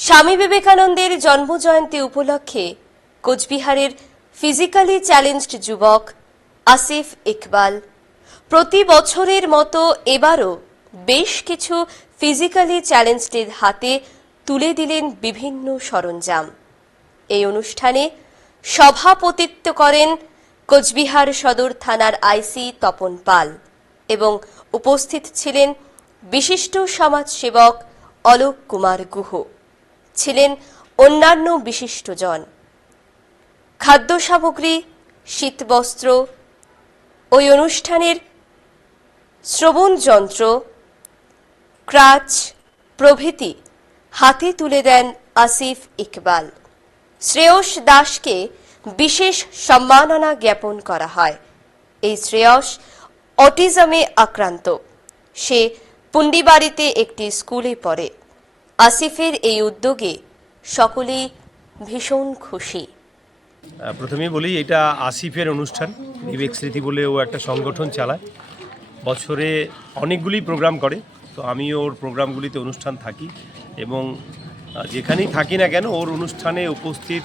স্বামী বিবেকানন্দের জন্মজয়ন্তী উপলক্ষে কোচবিহারের ফিজিক্যালি চ্যালেঞ্জড যুবক আসিফ ইকবাল। প্রতি বছরের মতো এবারও বেশ কিছু ফিজিক্যালি চ্যালেঞ্জদের হাতে তুলে দিলেন বিভিন্ন সরঞ্জাম। এই অনুষ্ঠানে সভাপতিত্ব করেন কোচবিহার সদর থানার আইসি তপন পাল এবং উপস্থিত ছিলেন বিশিষ্ট সমাজসেবক অলোক কুমার গুহ। ছিলেন অন্যান্য বিশিষ্টজন। খাদ্য সামগ্রী, শীতবস্ত্র, ওই অনুষ্ঠানের শ্রবণ যন্ত্র, ক্রাচ প্রভৃতি হাতে তুলে দেন আসিফ ইকবাল। শ্রেয়স দাসকে বিশেষ সম্মাননা জ্ঞাপন করা হয়। এই শ্রেয়স অটিজমে আক্রান্ত। সে পুন্ডিবাড়িতে একটি স্কুলে পড়ে। আসিফের এই উদ্যোগে সকলেই ভীষণ খুশি। প্রথমেই বলি, এটা আসিফের অনুষ্ঠান। বিবেক স্মৃতি বলে ও একটা সংগঠন চালায়। বছরে অনেকগুলি প্রোগ্রাম করে, তো আমিও ওর প্রোগ্রামগুলিতে অনুষ্ঠান থাকি এবং যেখানেই থাকি না কেন, ওর অনুষ্ঠানে উপস্থিত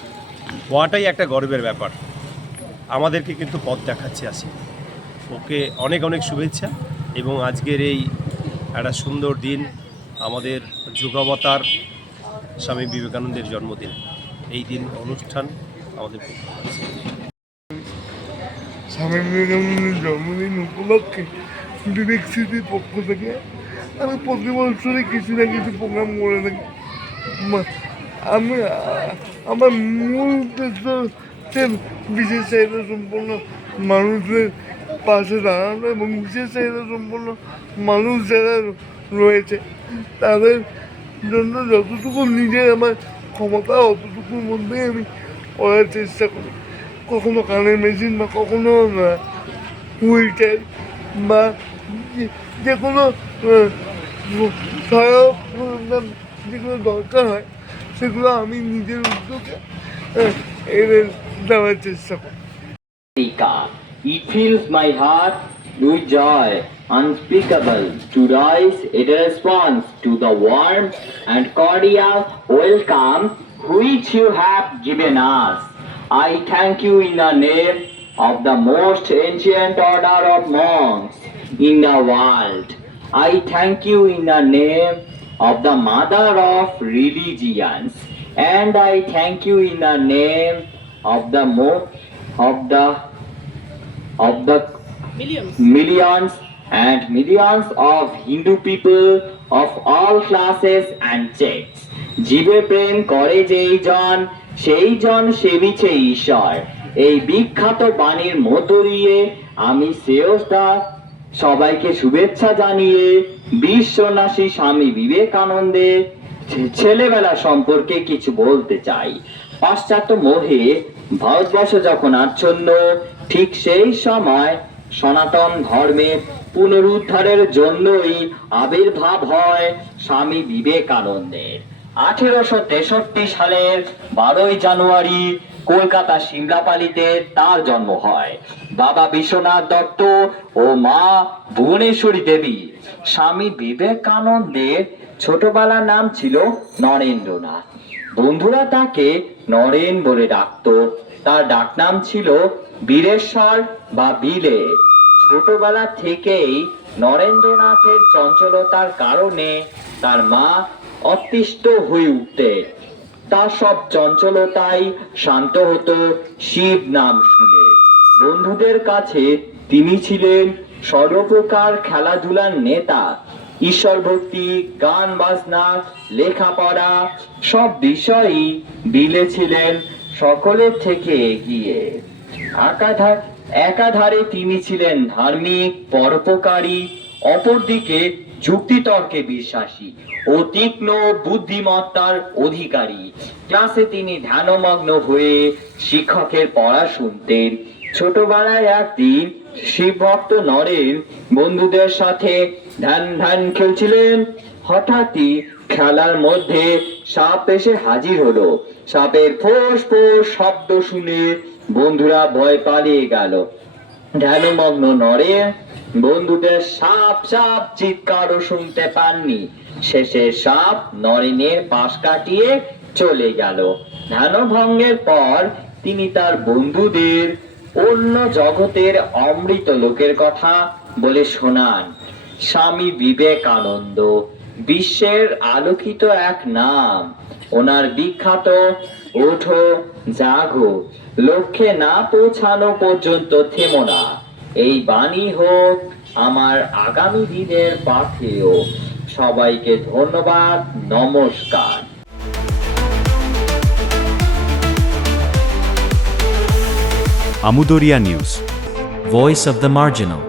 হওয়াটাই একটা গর্বের ব্যাপার। আমাদেরকে কিন্তু পথ দেখাচ্ছে আসিফ। ওকে অনেক অনেক শুভেচ্ছা এবং আজকের এই একটা সুন্দর দিন আমাদের যুগাবতার স্বামী বিবেকানন্দের জন্মদিন এই দিন অনুষ্ঠান আমাদের। স্বামী বিবেকানন্দের জন্মদিন উপলক্ষে বিবেক স্মৃতির পক্ষ থেকে আমি প্রতি বছরই কিছু না কিছু প্রোগ্রাম করে থাকি আমি, আমার মূল উদ্দেশ্য বিশেষ চাহিদা সম্পন্ন মানুষদের পাশে দাঁড়ানো এবং বিশেষ চাহিদা সম্পন্ন মানুষ যারা রয়েছে। তাদের জন্য যতটুকু নিজের আমার ক্ষমতা, অতটুকুর মধ্যেই আমি করার চেষ্টা করি। কখনো কানের মেশিন বা কখনো হুইল চেয়ার বা যে- কোনো সহায়ক যেগুলো দরকার হয়, সেগুলো আমি নিজের উদ্যোগে এনে দেওয়ার চেষ্টা করি. It fills my heart joy unspeakable to rise in response to the warm and cordial welcome which you have given us. I thank you in the name of the most ancient order of monks in the world. I thank you in the name of the mother of religions. And I thank you in the name of the mo- of the of the millions and millions of Hindu people of all classes and sects. জীবে প্রেম করে যেই জন সেই জন সেবিছে ঈশ্বর এই বিখ্যাত বাণীর মধ্য দিয়ে আমি শ্রেয়স সবাইকে শুভেচ্ছা জানিয়ে বিশ্বনাশী স্বামী বিবেকানন্দের ছেলেবেলা সম্পর্কে কিছু বলতে চাই পাশ্চাত্য মোহে ভারতবর্ষ যখন আচ্ছন্ন, ঠিক সেই সময় সনাতন ধর্মের পুনরুদ্ধারের জন্যই আবির্ভাব হয় স্বামী বিবেকানন্দের। আঠেরোশো তেষট্টি সালের বারোই জানুয়ারি কলকাতা সিমলাপালিতে তার জন্ম হয়। বাবা বিশ্বনাথ দত্ত ও মা ভুবনেশ্বরী দেবী। স্বামী বিবেকানন্দের ছোটবেলার নাম ছিল নরেন্দ্রনাথ। বন্ধুরা তাকে নরেন বলে ডাকতো। তার ডাকনাম ছিল বীরেশ্বর বা বিলে। ছোটবেলা থেকেই নরেন্দ্রনাথের চঞ্চলতার কারণে তার মা অতিষ্ঠ হয়ে উঠতেন তার সব চঞ্চলতাই শান্ত হতো শিব নাম শুনে। বন্ধুদের কাছে তিনি ছিলেন সর্বপ্রকার খেলাধুলার নেতা। ঈশ্বর ভক্তি, গান বাজনা, লেখাপড়া সব বিষয়ই বিলে ছিলেন সকলের থেকে এগিয়ে। একাধার একাধারে তিনি ছিলেন ধার্মিক, পরোপকারী, অপরদিকে যুক্তিতর্কে বিশ্বাসী ও তীক্ষ্ণ বুদ্ধিমত্তার অধিকারী। ক্লাসে তিনি ধ্যানমগ্ন হয়ে শিক্ষকের পড়া শুনতেন। ছোটবেলায় একদিন শিবভক্ত নরেন বন্ধুদের সাথে ধ্যান ধ্যান খেলছিলেন। হঠাৎই খেলার মধ্যে সাপ এসে হাজির হলো। সাপের ফোঁস ফোঁস শব্দ শুনে বন্ধুরা ভয় পালিয়ে গেল। ধ্যানমগ্ন নরে বন্ধুদের সাপ সাপ চিৎকারও শুনতে পাননি। শেষে সাপ নরেনের পাশ কাটিয়ে চলে গেল। ধ্যানভঙ্গের পর তিনি তার বন্ধুদের, অন্য জগতের অমৃত লোকের কথা বলে শোনান। স্বামী বিবেকানন্দ, বিশ্বের আলোকিত এক নাম। ওনার বিখ্যাত ওঠো, জাগো, লক্ষ্যে না পৌঁছানো পর্যন্ত থেমো না। এই বাণী হোক আমার আগামী দিনের পাথেও সবাইকে ধন্যবাদ, নমস্কার। Amudariya news, voice of the Marginal.